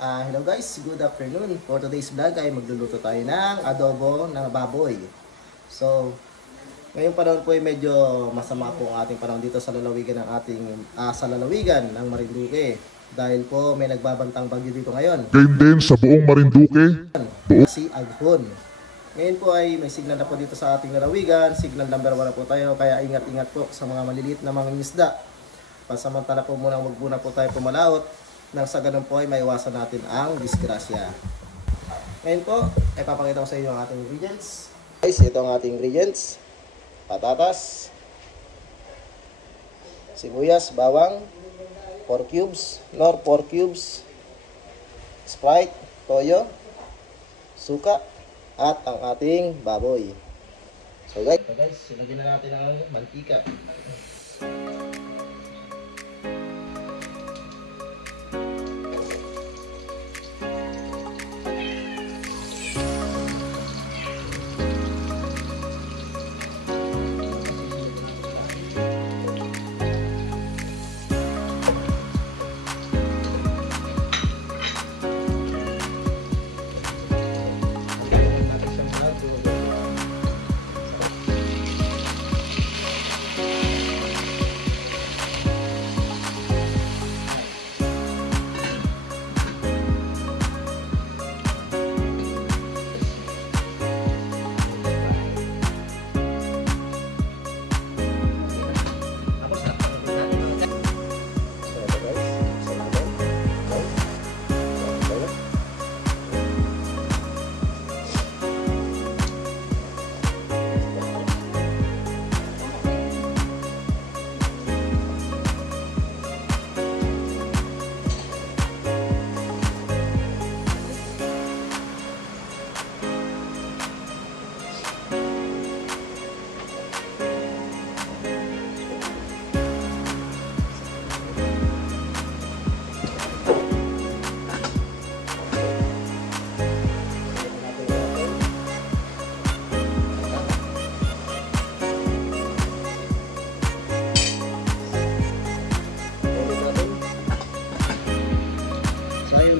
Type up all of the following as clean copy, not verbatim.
Hello guys, good afternoon. For today's vlog ay magluluto tayo ng adobo ng baboy. So, ngayong panahon po ay medyo masama po ang ating panahon dito sa lalawigan ng sa lalawigan ng Marinduque. Dahil po may nagbabantang bagyo dito ngayon. Ganyan din sa buong Marinduque. Si Aghon. Ngayon po ay may signal na po dito sa ating lalawigan. Signal number 1 na po tayo. Kaya ingat-ingat po sa mga maliliit na mga isda. Pansamantala po muna, wag muna po tayo pumalaot. Nang sa ganun po ay maiwasan natin ang disgrasya. Ngayon po, ay papakita ko sa inyo ang ating ingredients. Guys, ito ang ating ingredients. Patatas, sibuyas, bawang, 4 cubes, 4 cubes, Sprite, toyo, suka, at ang ating baboy. So guys, silagyan na natin ang mantika.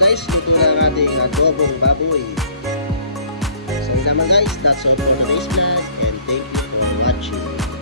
Guys, luto na ang ating adobong baboy. So yun naman guys, that's all for today's vlog and thank you for watching.